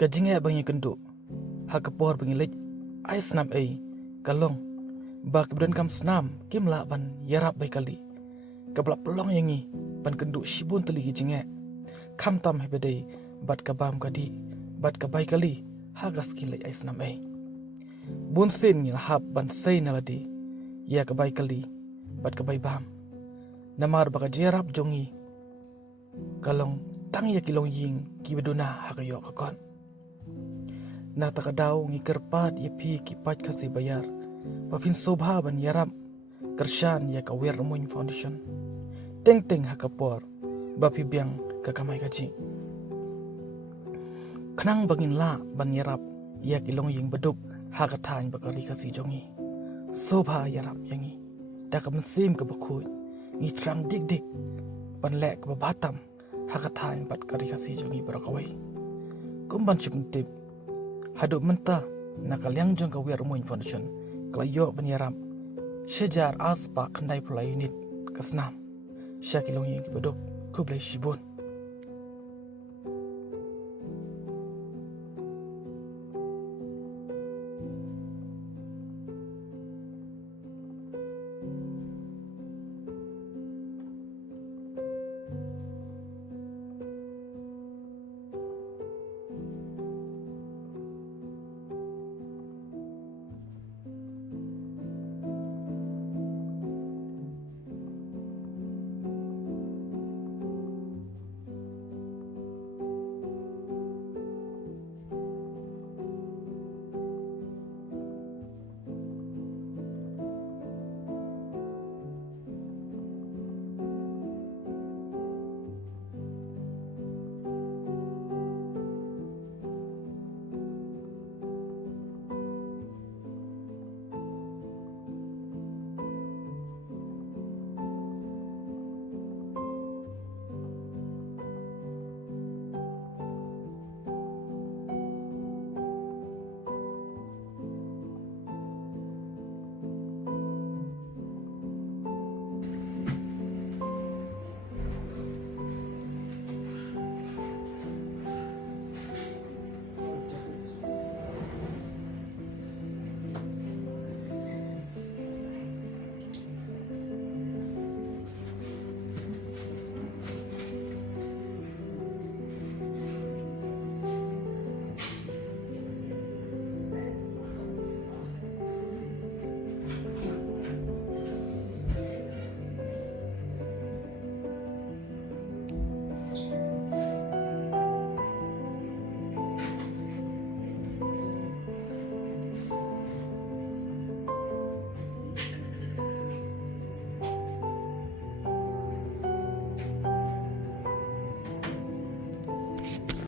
Kajinge bangi kendu hakapor bangi lej ai snam ai kalong bak bdan kam snam kimla ban Iarap bai kali kabla pelong yangi ban kendu shibun teli jinge kam tam hebedei bat kabam kadi bat kabai kali hagas kilai ai snam ai bun sen ngil hab ban sei naladi ya kabai kali bat kabai bam namar baka Iarap jongi kalong tang ya kilong ying kibeduna hakayo kakon na takadaw ngi kerpat ipi kipat kasi bayar papin sobha ban Iarap kershan ya kawer moin foundation teng teng hakapor bapi biang kakamai kaji kenang bangin la ban Iarap ya kilong ying beduk hakatang bakari kasi jongi sobha Iarap yangi dakam sim ke bakui ngi trang dik dik ban lek babatam hakatang bat kari kasi jongi barakawai kumban tip haduk mentah nakalyang jong kawer moin foundation kelayo ban Iarap sejar aspa kendai pula unit ke Snam syakilong yang kibaduk kublai shibun